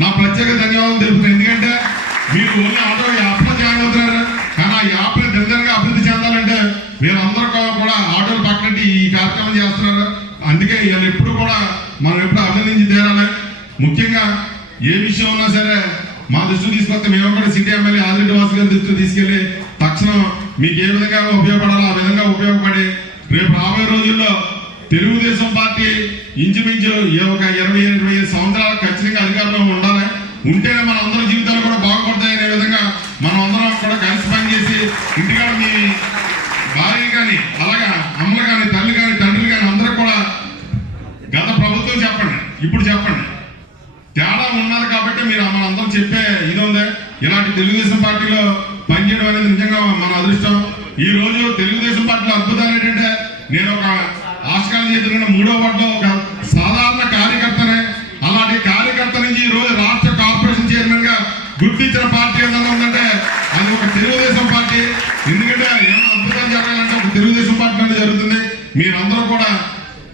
నా ప్రత్యేక ధన్యవాదాలు తెలుపుతున్నాను ఎందుకంటే మీరు ఉన్న ఆటో యాప్లో జాయిన్ అవుతున్నారు. కానీ ఆ యాప్ని నిరంతరంగా అభివృద్ధి చెందాలంటే మీరందరూ కూడా ఆటోలు పక్కనట్టు ఈ కార్యక్రమం చేస్తున్నారు. అందుకే వీళ్ళు ఎప్పుడు కూడా మనం ఎప్పుడు అభినందించి తీరాలి. ముఖ్యంగా ఏ విషయం ఉన్నా సరే మా దృష్టి తీసుకొస్తే మేము కూడా సిటీ ఎమ్మెల్యే ఆదిరెడ్డి వాసు గారి దృష్టిలో తీసుకెళ్ళి తక్షణం మీకు ఏ విధంగా ఉపయోగపడాలో ఆ విధంగా ఉపయోగపడి రేపు రాబోయే రోజుల్లో తెలుగుదేశం పార్టీ ఇంచుమించు ఏ ఒక ఇరవై ఇరవై ఐదు సంవత్సరాలు ఖచ్చితంగా అధికారంలో ఉండాలి. ఉంటేనే మన అందరి జీవితాలు కూడా బాగుపడతాయనే విధంగా మనం అందరం కూడా కలిసి పనిచేసి ఇంటికాడ మీ భార్య కానీ అలాగా అమ్మలు కానీ తల్లి కానీ తండ్రులు కానీ అందరూ కూడా గత ప్రభుత్వం చెప్పండి ఇప్పుడు చెప్పండి. తేడా ఉన్నది కాబట్టి మీరు మన అందరం చెప్పే ఇది ఉంది. ఇలాంటి తెలుగుదేశం పార్టీలో పనిచేయడం అనేది నిజంగా మన అదృష్టం. ఈ రోజు తెలుగుదేశం పార్టీలో అద్భుతాలు ఏంటంటే నేను ఒక ఆస్కారం చేతున్న మూడో వార్డులో ఒక సాధారణ కార్యకర్తనే అలాంటి కార్యకర్త నుంచి ఈ రోజు రాష్ట్ర కార్పొరేషన్ చైర్మన్గా గుర్తించిన పార్టీ ఏదైనా ఉందంటే అది ఒక తెలుగుదేశం పార్టీ. ఎందుకంటే ఏమైనా అద్భుతాలు జరగాలంటే ఒక తెలుగుదేశం పార్టీ అంటే జరుగుతుంది. మీరందరూ కూడా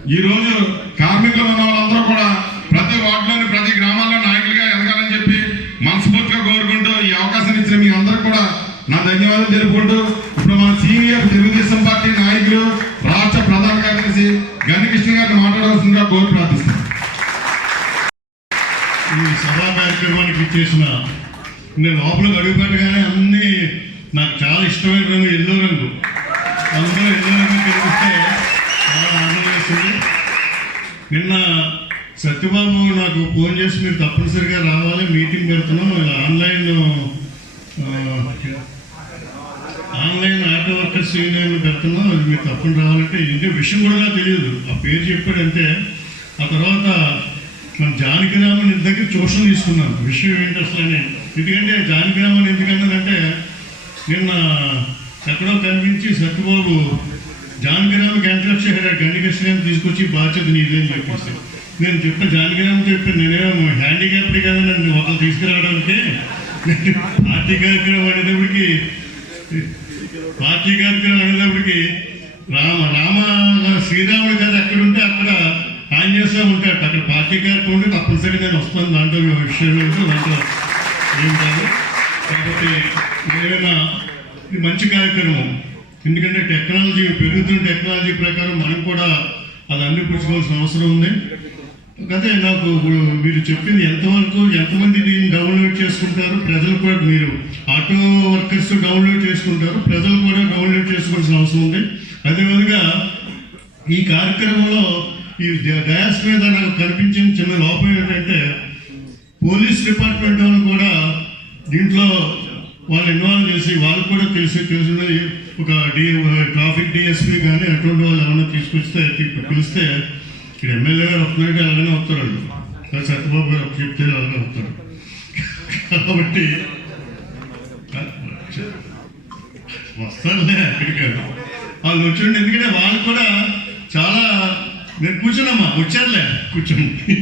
ఈ రోజు కార్మికులు ఉన్న వాళ్ళందరూ కూడా ప్రతి వార్డులోని ప్రతి గ్రామాల్లో నాయకులుగా ఎదగాలని చెప్పి మనస్ఫూర్తిగా కోరుకుంటూ ఈ అవకాశం ఇచ్చిన మీ అందరూ కూడా నా ధన్యవాదాలు తెలుపుకుంటూ ఇప్పుడు మన సీనియర్ తెలుగుదేశం పార్టీ నాయకులు రాష్ట్ర ప్రధాన కార్యదర్శి గణకృష్ణ గారిని మాట్లాడవలసిందిగా కోరి ప్రార్థిస్తున్నాను ఈ సభా కార్యక్రమానికి ఇచ్చేసిన నేను లోపలికి అడుగుపెట్టగానే అన్నీ నాకు చాలా ఇష్టమైన రంగు ఎల్లో రంగు అందులో ఎల్లో రంగు కనిపిస్తే చాలా ఆనందం వేసింది నిన్న సత్యబాబు నాకు ఫోన్ చేసి మీరు తప్పనిసరిగా రావాలి మీటింగ్ పెడుతున్నాం. ఇలా online online auto workers union పెడుతున్నాం. అది మీరు తప్పని రావాలంటే ఇంకే విషయం కూడా నాకు తెలియదు. ఆ పేరు చెప్పాడంటే ఆ తర్వాత మన జానకిరామన్ ఇద్దరికి దగ్గర ట్యూషన్ తీసుకున్నాను. విషయం ఏంటి అసలు అని. ఎందుకంటే జానకిరామన్ ఎందుకన్నానంటే నిన్న ఎక్కడో కనిపించి సత్యబాబు జానకిరామ క్యాన్సర్ చేశాడు. గణికృష్ణ తీసుకొచ్చి బాధ్యత నీదే అని చెప్పేసి. నేను చెప్పిన జానకిరామ చెప్పాను నేనేమో హ్యాండిక్యాప్డ్ కదా నన్ను ఒకరు తీసుకురావడానికి. పార్టీ కార్యక్రమం అనేటప్పటికి పార్టీ కార్యక్రమం అనేటప్పటికి రామ రామ శ్రీరాముడు కదా ఎక్కడుంటే అక్కడ ఆయన చేస్తూ ఉంటాడు. అక్కడ పార్టీ కార్యక్రమం ఉంటే తప్పనిసరిగా నేను వస్తాను దాంట్లో విషయం దాంట్లో ఏం కాదు. కాబట్టి ఏదైనా ఇది మంచి కార్యక్రమం. ఎందుకంటే టెక్నాలజీ పెరుగుతున్న టెక్నాలజీ ప్రకారం మనం కూడా అది అన్ని పుచ్చుకోవాల్సిన అవసరం ఉంది. అదే నాకు ఇప్పుడు మీరు చెప్పింది ఎంతవరకు ఎంతమంది దీన్ని డౌన్లోడ్ చేసుకుంటారు? ప్రజలు కూడా మీరు ఆటో వర్కర్స్ డౌన్లోడ్ చేసుకుంటారు. ప్రజలు కూడా డౌన్లోడ్ చేసుకోవాల్సిన అవసరం ఉంది. అదేవిధంగా ఈ కార్యక్రమంలో ఈ గ్యాస్ డయాస్ మీద నాకు కనిపించిన చిన్న లోపం ఏంటంటే పోలీస్ డిపార్ట్మెంట్ వాళ్ళు కూడా దీంట్లో వాళ్ళు ఇన్వాల్వ్ చేసి వాళ్ళకు కూడా తెలిసి తెలిసినది ఒక డి ట్రాఫిక్ డిఎస్పీ కానీ అటువంటి వాళ్ళు ఏమైనా తీసుకొస్తే పిలిస్తే ఇక్కడ ఎమ్మెల్యే గారు వస్తున్నారంటే అలాగనే వస్తారండి. సత్యబాబు గారు చెప్తే అలాగే వస్తారు. కాబట్టి వస్తారులే అక్కడికి. వాళ్ళు వచ్చిండి ఎందుకంటే వాళ్ళు కూడా చాలా నేను కూర్చున్నామా? వచ్చారులే కూర్చోండి.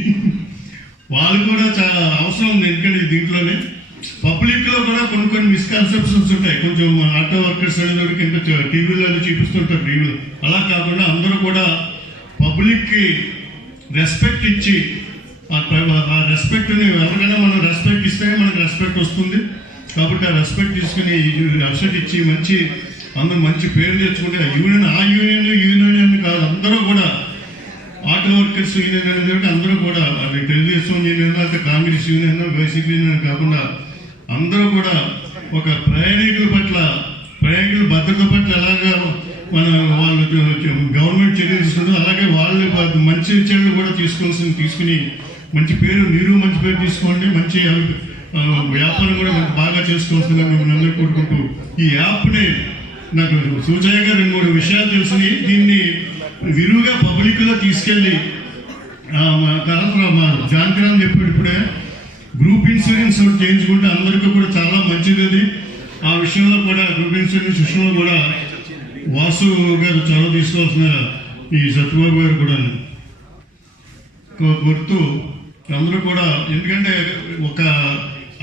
వాళ్ళు కూడా చాలా అవసరం ఉంది ఎందుకంటే దీంట్లోనే. పబ్లిక్లో కూడా కొన్ని కొన్ని మిస్కన్సెప్షన్స్ ఉంటాయి. కొంచెం ఆటో వర్కర్స్ అనేవాడికి ఇంకా టీవీలో చూపిస్తుంటారు టీవీలో అలా కాకుండా అందరూ కూడా పబ్లిక్కి రెస్పెక్ట్ ఇచ్చి ఆ ఆ రెస్పెక్ట్ని ఎవరికైనా మనం రెస్పెక్ట్ ఇస్తే మనకు రెస్పెక్ట్ వస్తుంది. కాబట్టి ఆ రెస్పెక్ట్ తీసుకుని రెస్పెక్ట్ ఇచ్చి మంచి అందరూ మంచి పేరు తెచ్చుకుంటే ఆ యూనియన్ ఆ యూనియన్ యూనియన్ అని కాదు అందరూ కూడా ఆటో వర్కర్స్ యూనియన్ అనేది అందరూ కూడా అది తెలుగుదేశం యూనియన్ అయితే కాంగ్రెస్ యూనియన్ వైసీపీ యూనియన్ కాకుండా అందరూ కూడా ఒక ప్రయాణికుల పట్ల ప్రయాణికుల భద్రత పట్ల ఎలాగా మన వాళ్ళు గవర్నమెంట్ చర్య తీసుకుంటుంది. అలాగే వాళ్ళు మంచి చర్యలు కూడా తీసుకోవాల్సింది తీసుకుని మంచి పేరు మీరు మంచి పేరు తీసుకోండి. మంచి వ్యాపారం కూడా బాగా చేసుకోవాల్సిందిగా మిమ్మల్ని అందరూ కోరుకుంటూ ఈ యాప్ని నాకు సూచనగా రెండు మూడు విషయాలు తెలిసింది దీన్ని విరువుగా పబ్లిక్లో తీసుకెళ్ళి మా తర్వాత మా జానకిరామ్ చెప్పాడు ఇప్పుడే. గ్రూప్ ఇన్సూరెన్స్ ఒకటి చేయించుకుంటే అందరికీ కూడా చాలా మంచిది అది ఆ విషయంలో కూడా గ్రూప్ ఇన్సూరెన్స్ విషయంలో కూడా వాసు గారు చొరవ తీసుకోవాల్సిన ఈ సత్యబాబు గారు కూడా గుర్తు అందరూ కూడా ఎందుకంటే ఒక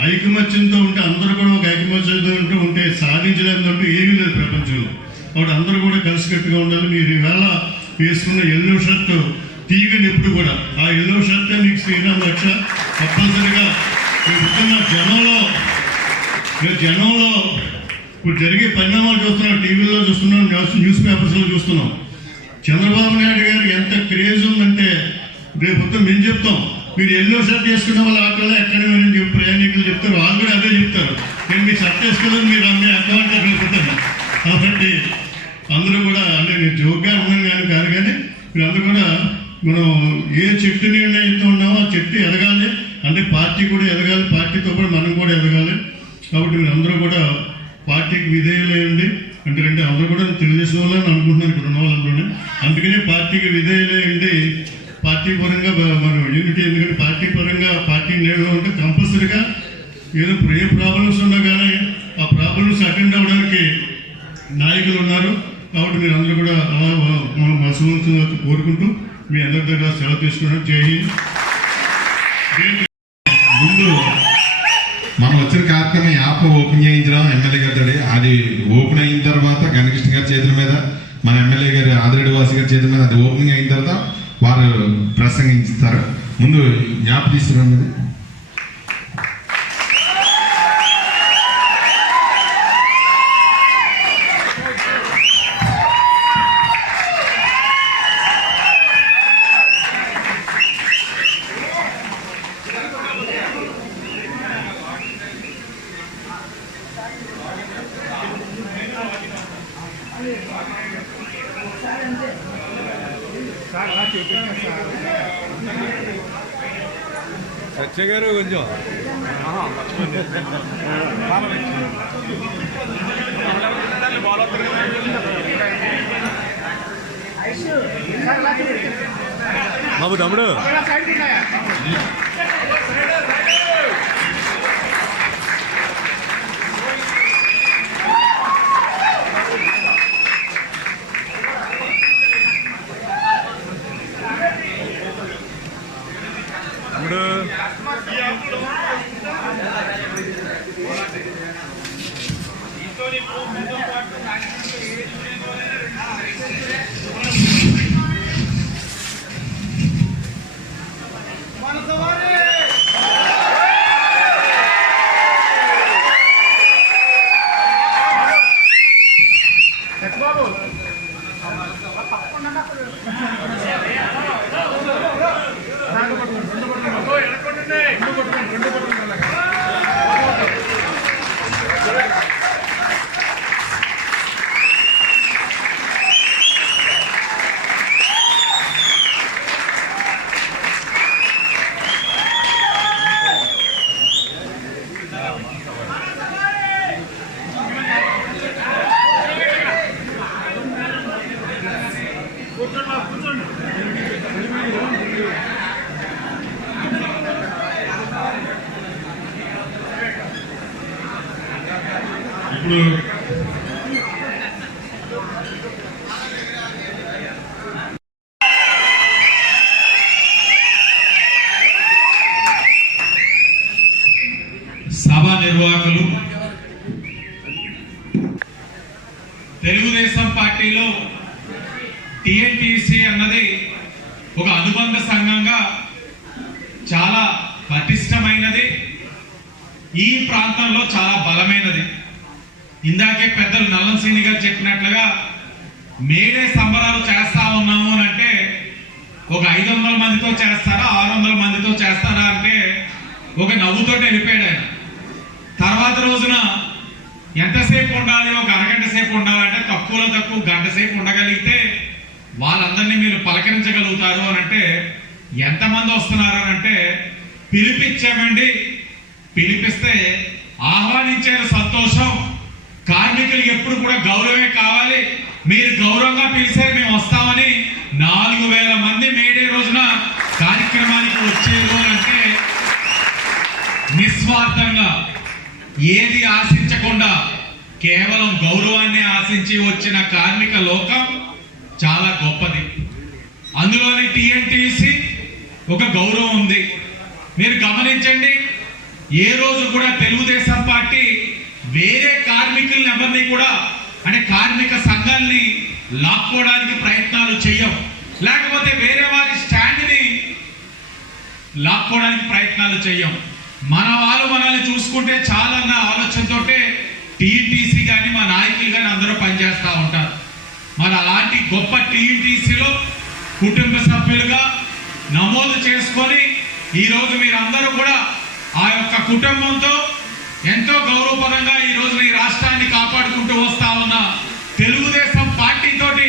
ఐకమత్యంతో ఉంటే అందరూ కూడా ఒక ఐకమత్యంతో ఉంటే ఉంటే సాధించలేదంటూ ఏమీ లేదు ప్రపంచంలో. కాబట్టి అందరూ కూడా కలిసికట్టుగా ఉండాలి. మీరు ఈవేళ వేసుకున్న ఎల్లో షర్ట్ తీగని ఎప్పుడు కూడా. ఆ ఎల్లో షర్టే మీకు శ్రీరామ్ రక్ష తప్పనిసరిగా. జనంలో మీరు జనంలో ఇప్పుడు జరిగే పరిణామాలు చూస్తున్నాం టీవీలో చూస్తున్నాం న్యూస్ న్యూస్ పేపర్స్లో చూస్తున్నాం. చంద్రబాబు నాయుడు గారు ఎంత క్రేజ్ ఉందంటే రేపు మేము చెప్తాం మీరు ఎల్లో షర్ట్ వేసుకున్న వాళ్ళ ఆటోలో ఎక్కడ మీరు చెప్పి ప్రయాణికులు చెప్తారు వాళ్ళు కూడా అదే చెప్తారు. నేను మీ షర్ట్ వేసుకోలేదు మీరు అమ్మే అకౌంట్ వెళ్ళిపోతాను కాబట్టి అందరూ కూడా అంటే నేను జోక్గా ఉన్నాను కానీ కాదు కానీ మీరందరూ కూడా మనం ఏ చెట్టు నిర్ణయిస్తూ ఉన్నామో ఆ చెట్టు ఎదగాలి. అంటే పార్టీ కూడా ఎదగాలి పార్టీతో కూడా మనం కూడా ఎదగాలి. కాబట్టి మీరు అందరూ కూడా పార్టీకి విధేయులేయండి అంటే అంటే అందరూ కూడా తెలుగుదేశం వాళ్ళని అనుకుంటున్నారు ఇక్కడ ఉన్న వాళ్ళందరూ అందుకనే పార్టీకి విధేయులేయండి పార్టీ పరంగా మనం యూనిటీ ఎందుకంటే పార్టీ పరంగా పార్టీ నేడుగా ఉంటే కంపల్సరీగా ఏదో ఏ ప్రాబ్లమ్స్ ఉన్నా కానీ ఆ ప్రాబ్లమ్స్ అటెండ్ అవ్వడానికి నాయకులు ఉన్నారు. కాబట్టి మీరు అందరూ కూడా మనం మనసు కోరుకుంటూ మీ అందరి దగ్గర సెలవు తీసుకున్నాం జై ముందు మనం వచ్చిన షాప్ ఓపెన్ చేయించడం ఎమ్మెల్యే గారి అది ఓపెన్ అయిన తర్వాత గణకృష్ణ గారి చేతుల మీద మన ఎమ్మెల్యే గారి ఆదిరెడ్డి వాసి గారి చేతుల మీద అది ఓపెనింగ్ అయిన తర్వాత వారు ప్రసంగిస్తారు ముందు యాప్ తీసుకురండి సత్య గారు కొంచెం బాబు తమ్ముడు తమ్ముడు ఇప్పుడు సభ నిర్వాహకులు తెలుగుదేశం పార్టీలో టిఎన్టీసీ అన్నది ఒక అనుబంధ సంఘంగా చాలా పటిష్టమైనది. ఈ ప్రాంతంలో చాలా బలమైనది. ఇందాకే పెద్దలు నల్లంశ్రీని గారు చెప్పినట్లుగా మేడే సంబరాలు చేస్తా ఉన్నాము అని అంటే ఒక ఐదు వందల మందితో చేస్తారా ఆరు వందల మందితో చేస్తారా అంటే ఒక నవ్వుతో వెళ్ళిపోయాడు ఆయన. తర్వాత రోజున ఎంతసేపు ఉండాలి? ఒక అరగంట సేపు ఉండాలంటే తక్కువలో తక్కువ గంట సేపు ఉండగలిగితే వాళ్ళందరినీ మీరు పలకరించగలుగుతారు అని అంటే ఎంతమంది వస్తున్నారు అని అంటే పిలిపించామండి. పిలిపిస్తే ఆహ్వానించారు సంతోషం. కార్మికులకు ఎప్పుడు కూడా గౌరవమే కావాలి. మీరు గౌరవంగా పిలిస్తే మేము వస్తామని నాలుగు వేల మంది మేడే రోజున కార్యక్రమానికి వచ్చేరు అని అంటే నిస్వార్థంగా ఏది ఆశించకుండా కేవలం గౌరవాన్ని ఆశించి వచ్చిన కార్మిక లోకం చాలా గొప్పది. అందులోని టిఎన్టీసీ ఒక గౌరవం ఉంది. మీరు గమనించండి ఏ రోజు కూడా తెలుగుదేశం పార్టీ వేరే కార్మికుల్ని ఎవరిని కూడా అంటే కార్మిక సంఘాల్ని లాక్కోవడానికి ప్రయత్నాలు చెయ్యం లేకపోతే వేరే వారి స్టాండ్ని లాక్కోవడానికి ప్రయత్నాలు చెయ్యం మన వాళ్ళు మనల్ని చూసుకుంటే చాలన్న ఆలోచనతోటే టీఎన్టీసీ కానీ మా నాయకులు కానీ అందరూ పనిచేస్తూ ఉంటారు. మరి అలాంటి గొప్ప టీఎన్టీసీలో కుటుంబ సభ్యులుగా నమోదు చేసుకొని ఈరోజు మీరందరూ కూడా ఆ యొక్క కుటుంబంతో ఎంతో గౌరవపరంగా ఈరోజు ఈ రాష్ట్రాన్ని కాపాడుకుంటూ వస్తా ఉన్న తెలుగుదేశం పార్టీతోటి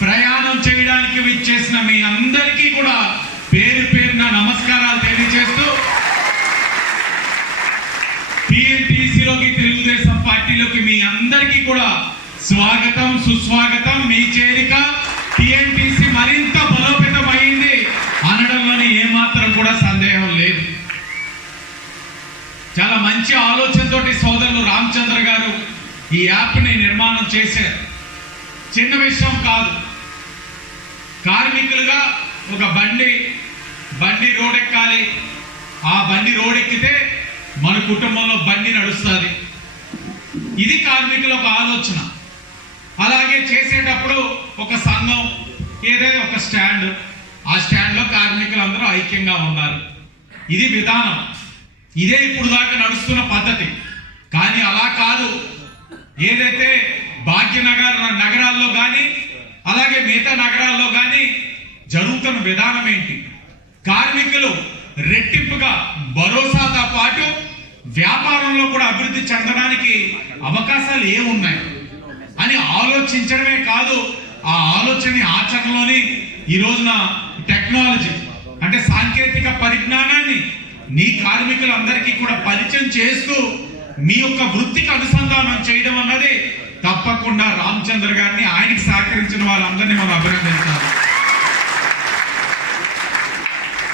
ప్రయాణం చేయడానికి విచ్చేసిన మీ అందరూ సుస్వాగతం మీ చేరిక. టీఎన్టీసీ మరింత బలోపేతమైంది. అయింది ఏమాత్రం కూడా సందేహం లేదు. చాలా మంచి ఆలోచనతోటి సోదరులు రామచంద్ర గారు ఈ యాప్ని నిర్మాణం చేశారు. చిన్న విషయం కాదు. కార్మికులుగా ఒక బండి బండి రోడ్ ఎక్కాలి ఆ బండి రోడ్ ఎక్కితే మన కుటుంబంలో బండి నడుస్తుంది. ఇది కార్మికుల ఒక ఆలోచన. అలాగే చేసేటప్పుడు ఒక సంఘం ఏదైనా ఒక స్టాండ్. ఆ స్టాండ్లో కార్మికులందరూ ఐక్యంగా ఉన్నారు. ఇది విధానం. ఇదే ఇప్పుడు దాకా నడుస్తున్న పద్ధతి. కానీ అలా కాదు. ఏదైతే భాగ్యనగర్ నగరాల్లో కానీ అలాగే మిగతా నగరాల్లో కానీ జరుగుతున్న విధానం ఏంటి? కార్మికులు రెట్టింపుగా భరోసాతో పాటు వ్యాపారంలో కూడా అభివృద్ధి చెందడానికి అవకాశాలు ఏమున్నాయి? అని ఆలోచించడమే కాదు ఆ ఆలోచన ఆచరణలోని ఈ రోజున టెక్నాలజీ అంటే సాంకేతిక పరిజ్ఞానాన్ని నీ కార్మికులందరికీ కూడా పరిచయం చేస్తూ మీ యొక్క వృత్తికి అనుసంధానం చేయడం అన్నది తప్పకుండా రామచంద్ర గారిని ఆయనకి సహకరించిన వాళ్ళందరినీ మనం అభినందించాలి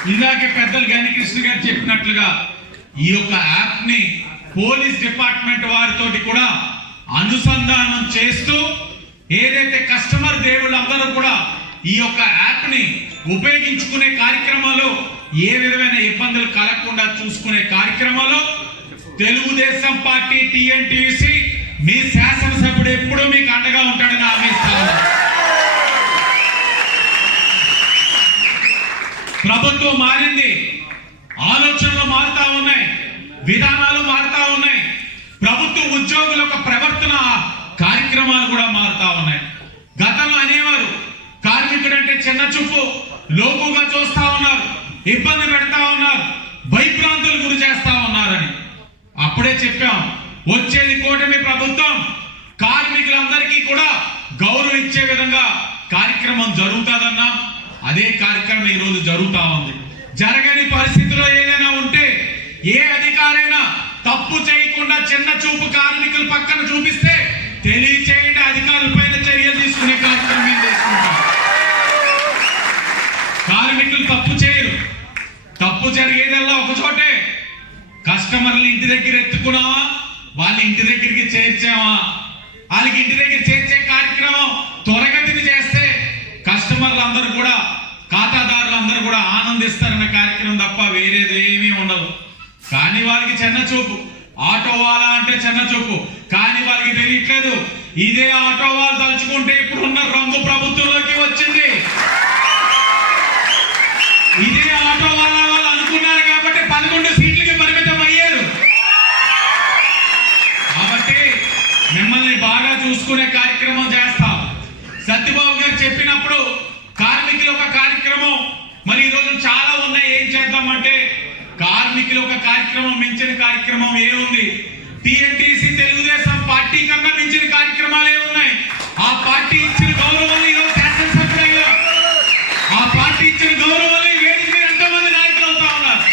ఇందాకే పెద్దలు గణకృష్ణ గారు చెప్పినట్లుగా ఈ యొక్క యాప్ని పోలీస్ డిపార్ట్మెంట్ వారితోటి కూడా అనుసంధానం చేస్తూ ఏదైతే కస్టమర్ దేవుళ్ళందరూ కూడా ఈ యొక్క యాప్ని ఉపయోగించుకునే కార్యక్రమాలు ఏ విధమైన ఇబ్బందులు కలగకుండా చూసుకునే కార్యక్రమాలు తెలుగుదేశం పార్టీ టిఎన్టీసీ మీ శాసనసభ్యుడు ఎప్పుడూ మీకు అండగా ఉంటాడని హామీ ప్రభుత్వం మారింది. ఆలోచనలు మారుతా ఉన్నాయి. విధానాలు మారుతా ఉన్నాయి. ప్రభుత్వ ఉద్యోగుల యొక్క ప్రవర్తన కార్యక్రమాలు కూడా మారుతా ఉన్నాయి. గతంలో అనేవారు కార్మికుడంటే చిన్న చూపు లోపుగా చూస్తా ఉన్నారు ఇబ్బంది పెడతా ఉన్నారు భయభ్రాంతులు గురి చేస్తా ఉన్నారని. అప్పుడే చెప్పాం వచ్చేది కూటమి ప్రభుత్వం కార్మికులందరికీ కూడా గౌరవం ఇచ్చే విధంగా కార్యక్రమం జరుగుతుందన్నా. అదే కార్యక్రమం ఈరోజు జరుగుతూ జరుగుతా ఉంది. జరగని పరిస్థితిలో ఏదైనా ఉంటే ఏ అధికారైనా తప్పు చేయకుండా చిన్న చూపు కార్మికుల పక్కన చూపిస్తే తెలియచేయండి అధికారుల పైన చర్యలు తీసుకునే కార్యక్రమం మేము చేసుకుంటాం. కార్మికులు తప్పు చేయరు. తప్పు జరిగేదల్లా ఒక చోటే. కస్టమర్లు ఇంటి దగ్గర ఎత్తుకున్నావా వాళ్ళ ఇంటి దగ్గరికి చేర్చావా వాళ్ళకి ఇంటి దగ్గర చేర్చే కార్యక్రమం త్వరగతిని చేస్తే కస్టమర్లు అందరూ కూడా ఖాతాదారులు అందరూ కూడా ఆనందిస్తారన్న కార్యక్రమం తప్ప వేరేది ఏమీ ఉండదు. కానీ వాళ్ళకి చిన్న చూపు. ఆటో వాళ్ళ అంటే చిన్న చూపు. కానీ వాళ్ళకి తెలియట్లేదు. ఇదే ఆటో వాళ్ళు తలుచుకుంటే ఇప్పుడున్న రంగు ప్రభుత్వంలోకి వచ్చింది ఇదే ఆటో వాళ్ళ వాళ్ళు అనుకున్నారు కాబట్టి పదకొండు సీట్లకి పరిమితం అయ్యారు కాబట్టి మిమ్మల్ని బాగా చూసుకునే కార్యక్రమం చేస్తాం సత్యబాబు గారు చెప్పినప్పుడు కార్మికుల ఒక కార్యక్రమం మరి ఈ రోజు చాలా ఉన్నాయి ఏం చేద్దామంటే కార్మికుల ఒక కార్యక్రమం మించిన కార్యక్రమం ఏముంది టిఎన్టీసీ తెలుగుదేశం పార్టీ కన్నా మించిన కార్యక్రమాలు ఏమున్నాయి ఆ పార్టీ ఇచ్చిన గౌరవాలు ఈరోజు శాసనసభ్యులు ఆ పార్టీ ఇచ్చిన గౌరవాలు వేదిక మీద ఎంతమంది నాయకులు అవుతా ఉన్నారు.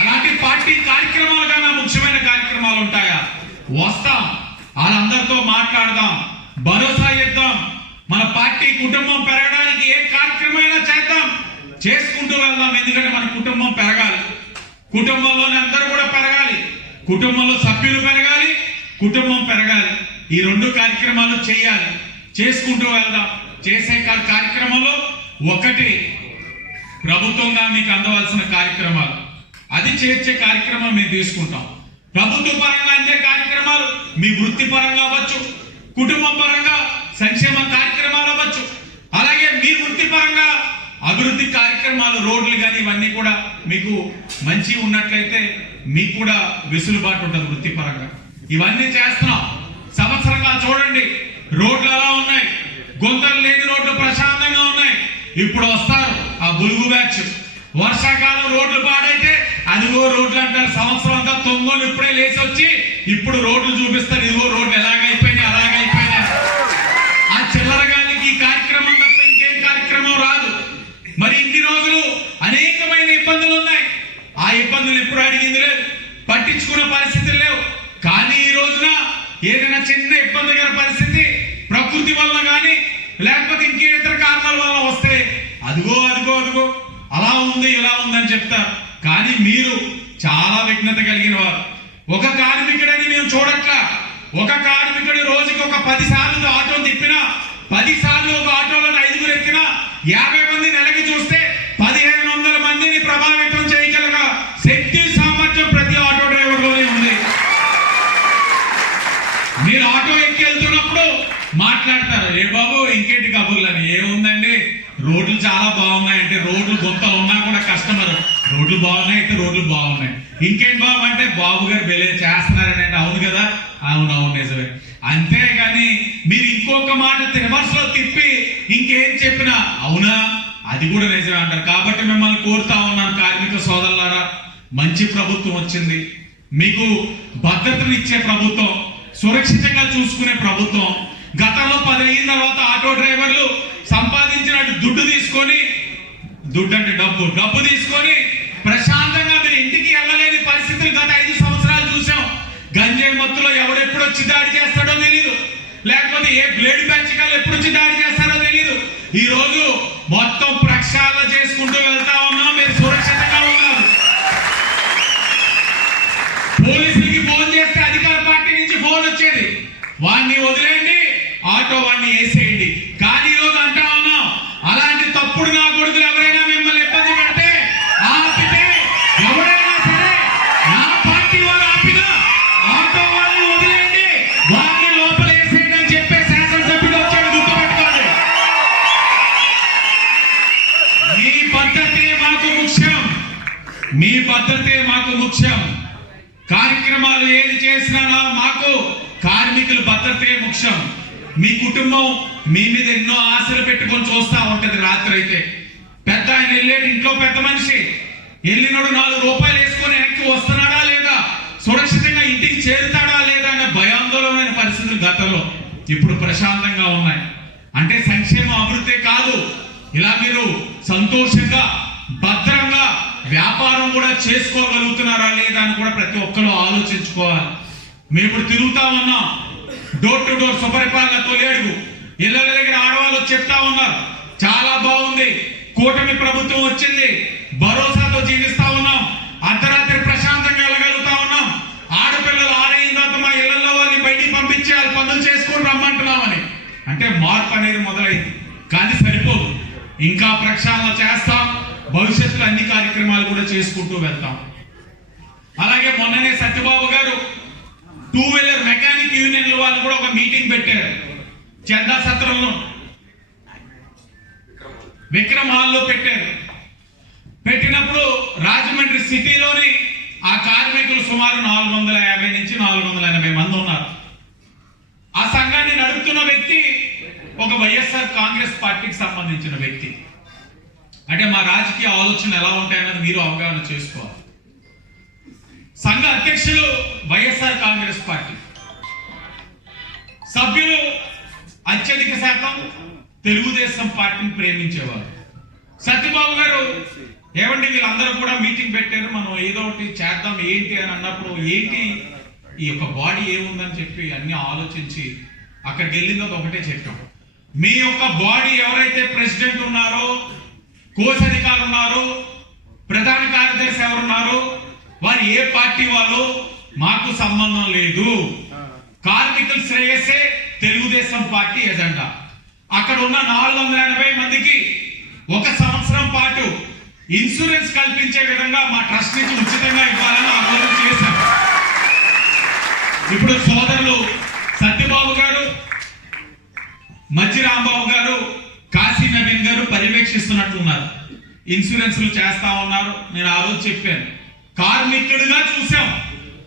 అలాంటి పార్టీ కార్యక్రమాలు కన్నా ముఖ్యమైన కార్యక్రమాలు ఉంటాయా? వస్తాం. వాళ్ళందరితో మాట్లాడదాం. భరోసా ఇద్దాం. మన పార్టీ కుటుంబం పెరగడానికి ఏ కార్యక్రమైనా చేద్దాం చేసుకుంటూ వెళ్దాం ఎందుకంటే మన కుటుంబం పెరగాలి కుటుంబంలోని అందరూ కూడా పెరగాలి కుటుంబంలో సభ్యులు పెరగాలి కుటుంబం పెరగాలి. ఈ రెండు కార్యక్రమాలు చేయాలి. చేసుకుంటూ వెళ్దాం. చేసే కార్యక్రమంలో ఒకటి ప్రభుత్వంగా మీకు అందవలసిన కార్యక్రమాలు. అది చేర్చే కార్యక్రమం మేము తీసుకుంటాం. ప్రభుత్వ పరంగా అందే కార్యక్రమాలు మీ వృత్తి పరంగా అవ్వచ్చు కుటుంబం పరంగా సంక్షేమ కార్యక్రమాలు అవ్వచ్చు. అలాగే మీ వృత్తి పరంగా అభివృద్ధి కార్యక్రమాలు రోడ్లు కానీ ఇవన్నీ కూడా మీకు మంచి ఉన్నట్లయితే మీకు కూడా వెసులుబాటు ఉంటుంది వృత్తిపరంగా. ఇవన్నీ చేస్తున్నాం. సంవత్సరంగా చూడండి రోడ్లు ఎలా ఉన్నాయి? గుంతలు లేని రోడ్లు ప్రశాంతంగా ఉన్నాయి. ఇప్పుడు వస్తారు ఆ బులుగు బ్యాచ్. వర్షాకాలం రోడ్లు పాడైతే అదిగో రోడ్లు అంటారు. సంవత్సరం అంతా తొంగోలు ఇప్పుడే లేచి వచ్చి ఇప్పుడు రోడ్లు చూపిస్తారు. ఇదిగో రోడ్లు ఎలాగైపోయి అలాగైపోయినాయి ఆ చిల్లర గాలికి ఈ కార్యక్రమం తప్ప ఇంకేం కార్యక్రమం రాదు మరి ఇన్ని రోజులు అనేకమైన ఇబ్బందులు ఉన్నాయి ఆ ఇబ్బందులు ఎప్పుడు అడిగింది లేదు పట్టించుకునే పరిస్థితులు లేవు కానీ ఈ రోజున ఏదైనా చిన్న ఇబ్బందికర పరిస్థితి ప్రకృతి వల్ల కానీ లేకపోతే ఇంకే ఇతర కారణాల వల్ల వస్తే అదిగో అదిగో అదిగో అలా ఉంది ఇలా ఉందని చెప్తారు. కానీ మీరు చాలా విఘ్నత కలిగిన వారు. ఒక కార్మికుడని మేము చూడట్లా. ఒక కార్మికుడు రోజుకి ఒక పది సార్లు ఆటో తిప్పినా పది సార్లు ఒక ఆటోలో ఐదుగురు ఎక్కినా యాభై మంది నెలకి చూస్తే చాలా బాగున్నాయి. అంటే రోడ్లు గుంతలు ఉన్నా కూడా కస్టమర్ రోడ్లు బాగున్నాయి అయితే రోడ్లు బాగున్నాయి. ఇంకేం బాబు అంటే బాబు గారు బెలే చేస్తున్నారని అంటే అవును కదా? అవును అవును నిజమే. అంతేగాని మీరు ఇంకొక మాట రివర్స్లో తిప్పి ఇంకేం చెప్పినా అవునా? అది కూడా నిజమే అంటారు. కాబట్టి మిమ్మల్ని కోరుతా ఉన్నాను కార్మిక సోదరులారా. మంచి ప్రభుత్వం వచ్చింది. మీకు భద్రతనిచ్చే ప్రభుత్వం సురక్షితంగా చూసుకునే ప్రభుత్వం. గతంలో పది అయిన తర్వాత ఆటో డ్రైవర్లు సంపాదించినట్టు దుడ్డు తీసుకొని దుడ్డు అంటే డబ్బు డబ్బు తీసుకొని ప్రశాంతంగా మీరు ఇంటికి వెళ్ళలేని పరిస్థితులు గత ఐదు సంవత్సరాలు చూసాం. గంజాయి మత్తులో ఎవడెప్పుడు వచ్చి దాడి చేస్తాడో తెలియదు లేకపోతే ఏ బ్లేడ్ పెంచకాలు ఎప్పుడు వచ్చి దాడి చేస్తారో తెలియదు ఈ రోజు మొత్తం ప్రక్షాళన చేసుకుంటూ వెళ్తా ఉన్నాం. మీరు భద్రతే మీ కుటుంబం మీ మీద ఎన్నో ఆశలు పెట్టుకొని చూస్తా ఉంటది రాత్రి అయితే. పెద్ద ఆయన వెళ్ళేది ఇంట్లో పెద్ద మనిషి. వెళ్ళినోడు నాలుగు రూపాయలు వేసుకొని వెనక్కి వస్తున్నాడా లేదా? సురక్షితంగా ఇంటికి చేరుతాడా లేదా అనే భయాందోళనమైన పరిస్థితులు గతంలో ఇప్పుడు ప్రశాంతంగా ఉన్నాయి. అంటే సంక్షేమ అభివృద్ధి కాదు. ఇలా మీరు సంతోషంగా భద్రంగా వ్యాపారం కూడా చేసుకోగలుగుతున్నారా లేదా అని కూడా ప్రతి ఒక్కరు ఆలోచించుకోవాలి. మేము ఇప్పుడు తిరుగుతా ఉన్నాం. డోర్ టు డోర్ సుపరిపాలన తొలి అడుగు ఇళ్ళ దగ్గర ఆడవాళ్ళు చెప్తా ఉన్నారు. చాలా బాగుంది. కూటమి ప్రభుత్వం వచ్చింది. భరోసాతో జీవిస్తా ఉన్నాం. అర్ధరాత్రి ప్రశాంతంగా వెళ్ళగలుగుతా ఉన్నాం. ఆడపిల్లలు ఆరైన తర్వాత మా ఇళ్ళలో వాళ్ళని బయటికి పంపించి వాళ్ళు పనులు చేసుకొని రమ్మంటున్నామని. అంటే మార్పు అనేది మొదలైంది. కానీ సరిపోదు. ఇంకా ప్రక్షాళన చేస్తాం. భవిష్యత్తులో అన్ని కార్యక్రమాలు కూడా చేసుకుంటూ వెళ్తాం. అలాగే మొన్ననే సత్యబాబు గారు టూ వీలర్ మెకానిక్ యూనియన్ల వాళ్ళు కూడా ఒక మీటింగ్ పెట్టారు. చందా సత్రంలో. విక్రమ్ హాల్లో పెట్టారు. పెట్టినప్పుడు రాజమండ్రి సిటీలోని ఆ కార్మికులు సుమారు నాలుగు వందల యాభై నుంచి నాలుగు వందల ఎనభై మంది ఉన్నారు. ఆ సంఘాన్ని నడుపుతున్న వ్యక్తి ఒక వైఎస్ఆర్ కాంగ్రెస్ పార్టీకి సంబంధించిన వ్యక్తి. అంటే మా రాజకీయ ఆలోచనలు ఎలా ఉంటాయన్నది మీరు అవగాహన చేసుకోవాలి. సంఘ అధ్యక్షులు వైఎస్ఆర్ కాంగ్రెస్ పార్టీ. సభ్యులు అత్యధిక శాతం తెలుగుదేశం పార్టీని ప్రేమించేవారు. సత్యబాబు గారు ఏమండి వీళ్ళందరూ కూడా మీటింగ్ పెట్టారు మనం ఏదో ఒకటి చేద్దాం ఏంటి అని అన్నప్పుడు ఏంటి ఈ యొక్క బాడీ ఏముందని చెప్పి అన్ని ఆలోచించి అక్కడికి వెళ్ళిందో ఒకటే చెప్పాం. మీ యొక్క బాడీ ఎవరైతే ప్రెసిడెంట్ ఉన్నారో కోశాధికారులు ఉన్నారు ప్రధాన కార్యదర్శి ఎవరున్నారు వారు ఏ పార్టీ వాళ్ళు? మాకు సంబంధం లేదు. కార్మికుల శ్రేయస్సే తెలుగుదేశం పార్టీ ఎజెండా. అక్కడ ఉన్న నాలుగు వందల ఎనభై మందికి ఒక సంవత్సరం పాటు ఇన్సూరెన్స్ కల్పించే విధంగా మా ట్రస్ట్ నుంచి ఉచితంగా ఇవ్వాలని ఆలోచన చేశాం ఇప్పుడు సోదరులు సత్యబాబు గారు మజ్జి రాంబాబు గారు కాశీ నవీన్ గారు పర్యవేక్షిస్తున్నట్లున్నారు. ఇన్సూరెన్స్లు చేస్తా ఉన్నారు. నేను ఆ రోజు చెప్పాను. కార్మికుడిగా చూసాం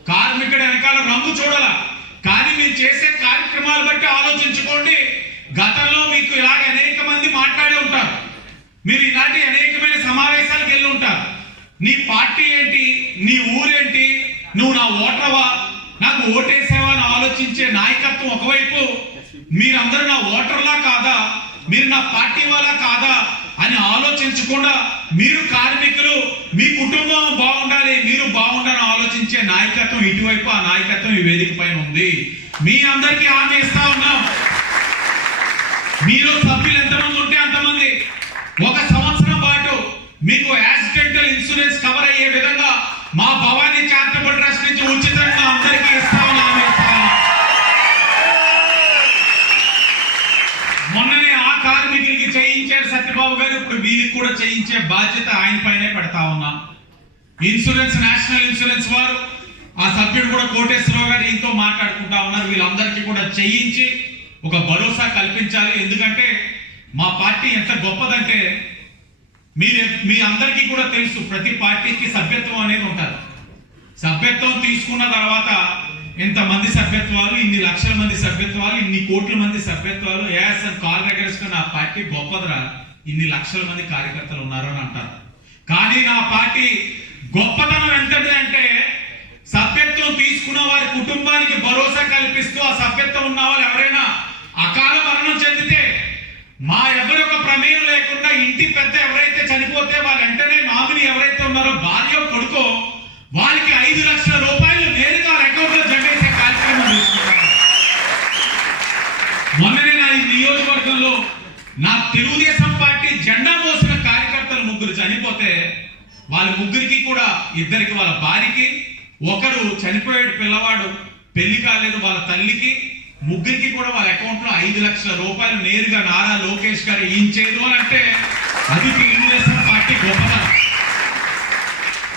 కార్మికుడు వెనకాల రంగు చూడాల. కానీ మీరు చేసే కార్యక్రమాలు బట్టి ఆలోచించుకోండి. గతంలో మీకు ఇలాగ అనేక మంది మాట్లాడి ఉంటారు. మీరు ఇలాంటి అనేకమైన సమావేశాలకు వెళ్ళి ఉంటారు. నీ పార్టీ ఏంటి? నీ ఊరేంటి? నువ్వు నా ఓటరవా? నాకు ఓటేసావా అని ఆలోచించే నాయకత్వం ఒకవైపు మీరందరూ నా ఓటర్లా కాదా? మీరు నా పార్టీ వాళ్ళ కాదా? అని ఆలోచించకుండా మీరు కార్మికులు మీ కుటుంబం బాగుండాలి మీరు బాగుండాలని ఆలోచించే నాయకత్వం ఇటువైపు ఆ నాయకత్వం ఈ వేదిక పైన ఉంది. మీ అందరికీ హామీ ఇస్తా ఉన్నాం. మీలో సభ్యులు ఎంతమంది ఉంటే అంతమంది. ఒక సంవత్సరం పాటు మీకు యాక్సిడెంటల్ ఇన్సూరెన్స్ కవర్ అయ్యే విధంగా చేయించే బాధ్యత ఆయన పైనే పెడతా ఉన్నాం. ఇన్సూరెన్స్ నేషనల్ ఇన్సూరెన్స్ వారు ఆ సభ్యుడు కూడా కోటేశ్వరరావు గారు దీంతో మాట్లాడుకుంటా ఉన్నారు. వీళ్ళందరికీ కూడా చేయించి ఒక భరోసా కల్పించాలి. ఎందుకంటే మా పార్టీ ఎంత గొప్పదంటే మీరు మీ అందరికీ కూడా తెలుసు ప్రతి పార్టీకి సభ్యత్వం అనేది ఉంటుంది. సభ్యత్వం తీసుకున్న తర్వాత ఇంతమంది సభ్యత్వాలు ఇన్ని లక్షల మంది సభ్యత్వాలు ఇన్ని కోట్ల మంది సభ్యత్వాలు ఏఎస్ అని కాల్ దగ్గర ఆ పార్టీ గొప్పదిరా. ఇన్ని లక్షల మంది కార్యకర్తలు ఉన్నారు అని అంటారు. కానీ నా పార్టీ గొప్పతనం ఎంతది అంటే సభ్యత్వం తీసుకున్న వారి కుటుంబానికి భరోసా కల్పిస్తూ ఆ సభ్యత్వం ఉన్న వాళ్ళు ఎవరైనా అకాల మరణం చెందితే మా ఎవరి ప్రమేయం లేకుండా ఇంటి పెద్ద ఎవరైతే చనిపోతే వాళ్ళ వెంటనే నామిని ఎవరైతే ఉన్నారో భార్య కొడుకో వారికి ఐదు లక్షల రూపాయలు నేరుగా అకౌంట్లో జమేసే కార్యక్రమం మొన్ననే నా ఈ నియోజకవర్గంలో నా తెలుగుదేశం జెండా మోసిన కార్యకర్తలు ముగ్గురు చనిపోతే వాళ్ళ ముగ్గురికి కూడా ఇద్దరికి వాళ్ళ భార్యకి ఒకరు చనిపోయాడు పిల్లవాడు పెళ్ళి కాలేదు వాళ్ళ తల్లికి ముగ్గురికి కూడా వాళ్ళ అకౌంట్లో ఐదు లక్షల రూపాయలు నేరుగా నారా లోకేష్ గారు ఇచ్చేది అని అంటే అది తెలుగుదేశం పార్టీ గొప్పతనం.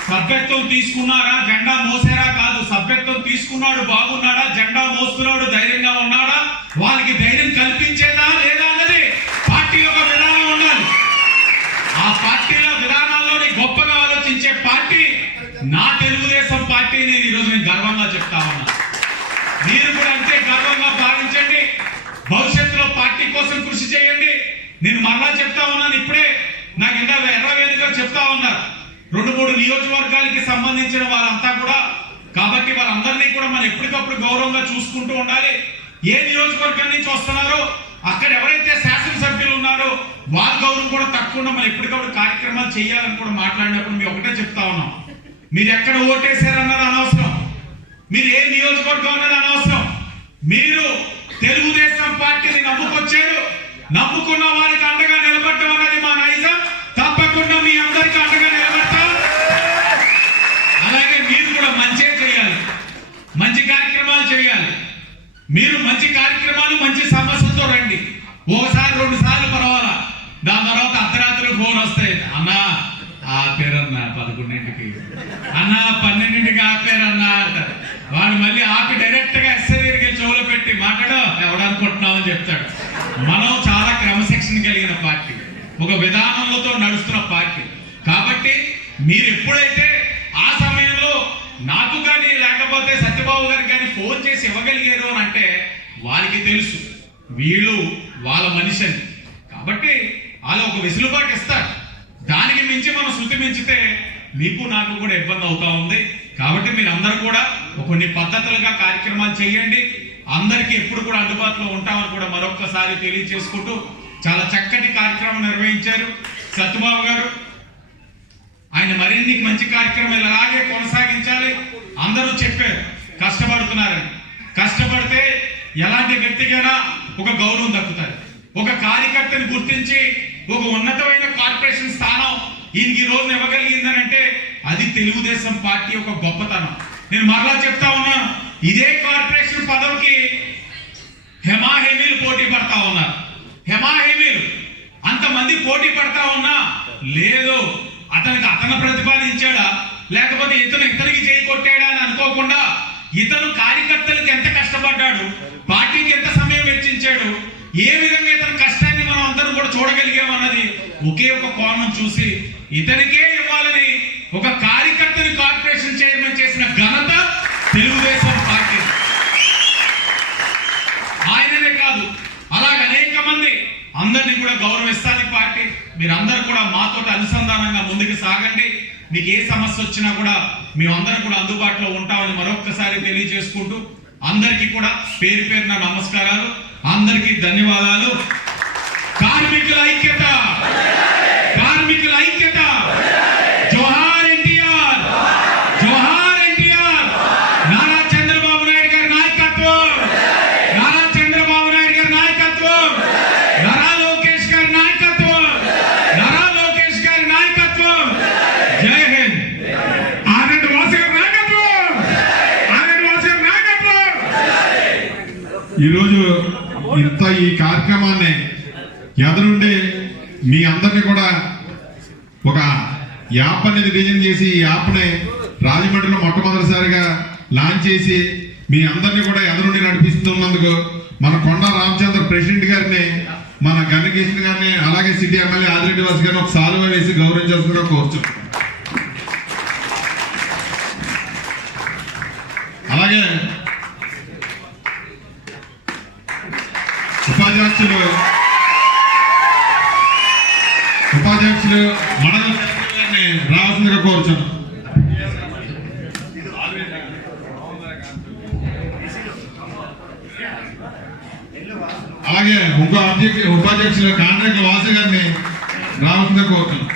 సభ్యత్వం తీసుకున్నారా? జెండా మోసారా కాదు. సభ్యత్వం తీసుకున్నాడు బాగున్నాడా? జెండా మోస్తున్నాడు ధైర్యంగా ఉన్నాడా? వాళ్ళకి ధైర్యం కల్పించేదా లేదా అన్నది పార్టీ యొక్క విధానం ఉండాలి ఆ పార్టీల విధానాల్లోని గొప్పగా ఆలోచించే పార్టీ నా తెలుగుదేశం పార్టీ నేను ఈరోజు నేను గర్వంగా చెప్తా ఉన్నా మీరు కూడా అంతే గర్వంగా భావించండి భవిష్యత్తులో పార్టీ కోసం కృషి చేయండి నేను మరలా చెప్తా ఉన్నాను ఇప్పుడే నాకు ఇంత ఎర్రవేణి గారు చెప్తా ఉన్నారు రెండు మూడు నియోజకవర్గాలకి సంబంధించిన వాళ్ళంతా కూడా కాబట్టి వాళ్ళందరినీ కూడా మనం ఎప్పటికప్పుడు గౌరవంగా చూసుకుంటూ ఉండాలి. ఏ నియోజకవర్గం నుంచి వస్తున్నారో అక్కడ ఎవరైతే శాసనసభ్యులు ఉన్నారో వాళ్ళ గౌరవం కూడా తక్కువ మనం ఎప్పటికప్పుడు కార్యక్రమాలు చేయాలని కూడా మాట్లాడినప్పుడు మేము ఒకటే చెప్తా ఉన్నాం. మీరు ఎక్కడ ఓటేశారన్నది అనవసరం. మీరు ఏ నియోజకవర్గం అన్నది అనవసరం. మీరు తెలుగుదేశం పార్టీని నమ్ముకొచ్చారు. నమ్ముకున్న వారికి అండగా నిలబడటం అన్నది మా నైజం తప్పకుండా మీ అందరికీ అండగా నిలబడతాం అలాగే మీరు కూడా మంచి చేయాలి మంచి కార్యక్రమాలు చేయాలి మీరు మంచి కార్యక్రమాలు మంచి సమస్యలతో రండి. ఒకసారి రెండు సార్లు పర్వాలా? దాని తర్వాత అర్ధరాత్రి ఫోన్ వస్తాయి. అన్నా ఆపేరన్నా పదకొండింటికి. అన్నా పన్నెండింటికి ఆపేరన్నా అంటారు వాడు మళ్ళీ ఆపి డైరెక్ట్గా ఎస్ఐ దగ్గరికి చెవులు పెట్టి మాట్లాడు ఎవడనుకుంటున్నామని చెప్తాడు. మనం చాలా క్రమశిక్షణ కలిగిన పార్టీ. ఒక విధానంలో నడుస్తున్న పార్టీ. కాబట్టి మీరు ఎప్పుడైతే ఆ సమయంలో నాకు కానీ లేకపోతే సత్యబాబు గారికి కానీ ఫోన్ చేసి ఇవ్వగలిగారు అని అంటే వారికి తెలుసు. వీళ్ళు వాళ్ళ మనిషి అని కాబట్టి వాళ్ళు ఒక వెసులుబాటు ఇస్తారు. దానికి మించి మనం శృతి మించితే మీకు నాకు కూడా ఇబ్బంది అవుతా ఉంది. కాబట్టి మీరు అందరూ కూడా కొన్ని పద్ధతులుగా కార్యక్రమాలు చేయండి. అందరికీ ఎప్పుడు కూడా అందుబాటులో ఉంటామని కూడా మరొక్కసారి తెలియజేసుకుంటూ చాలా చక్కటి కార్యక్రమం నిర్వహించారు సత్యబాబు గారు. ఆయన మరిన్ని మంచి కార్యక్రమాలు అలాగే కొనసాగించాలి? అందరూ చెప్పారు. కష్టపడుతున్నారని. కష్టపడితే ఎలాంటి వ్యక్తికైనా ఒక గౌరవం దక్కుతుంది ఒక కార్యకర్తని గుర్తించి ఒక ఉన్నతమైన కార్పొరేషన్ స్థానం ఈయనకి ఈ రోజున ఇవ్వగలిగిందని అంటే అది తెలుగుదేశం పార్టీ ఒక గొప్పతనం. నేను మరలా చెప్తా ఉన్నాను ఇదే కార్పొరేషన్ పదవికి హెమాహెమీలు పోటీ పడతా ఉన్నారు. హెమాహెమీలు అంతమంది పోటీ పడతా ఉన్నా లేదు. అతనికి అతను ప్రతిపాదించాడా? లేకపోతే ఇతను ఇతనికి చేయి కొట్టాడా అని అనుకోకుండా ఇతను కార్యకర్తలకు ఎంత కష్టపడ్డాడు? పార్టీకి ఎంత సమయం వెచ్చించాడు? ఏ విధంగా ఇతని కష్టాన్ని మనం అందరం కూడా చూడగలిగామన్నది ఒకే ఒక కోణం చూసి ఇతనికే ఇవ్వాలని ఒక మాతో అనుసంధానంగా ముందుకు సాగండి. మీకు ఏ సమస్య వచ్చినా కూడా మేమందరం కూడా అందుబాటులో ఉంటామని మరొకసారి తెలియజేసుకుంటూ అందరికీ కూడా పేరు పేరున నమస్కారాలు. అందరికీ ధన్యవాదాలు. కార్మికుల ఐక్యత. కార్మికుల ఐక్యత జోహార్ ఎన్టీఆర్ జోహార్ ఎన్టీఆర్ నారా చంద్రబాబు నాయుడు గారి నాయకత్వం నారా చంద్రబాబు నాయుడు గారి నాయకత్వం నారా లోకేష్ గారి నాయకత్వం నారా లోకేష్ గారి నాయకత్వం జై హింద్ ఆనంద్ వాసు గారి నాయకత్వం ఆనంద్ వాసు గారి నాయకత్వం ఈరోజు ఇంత ఈ కార్యక్రమాన్ని ఎదురుండి మీ అందరినీ కూడా ఒక యాప్ అనేది డిజైన్ చేసి ఈ యాప్ని రాజమండ్రిలో మొట్టమొదటిసారిగా లాంచ్ చేసి మీ అందరినీ కూడా ఎదురుండి నడిపిస్తున్నందుకు మన కొండ రామచంద్ర ప్రెసిడెంట్ గారిని మన గన్నకృష్ణ గారిని అలాగే సిటీ ఎమ్మెల్యే ఆదిరెడ్డి వాసు గారిని ఒక సాలువ వేసి గౌరవించాల్సిందిగా కోరుచు అలాగే ఉపాధ్యక్షులు ఉపాధ్యక్షులు మండల రావాల్సిందిగా కోరుచున్నాం. అలాగే ఇంకో అధ్యక్ష ఉపాధ్యక్షులు కాంట్రాక్ట్ వాసు గారిని రావాల్సిందిగా కోరుతున్నాం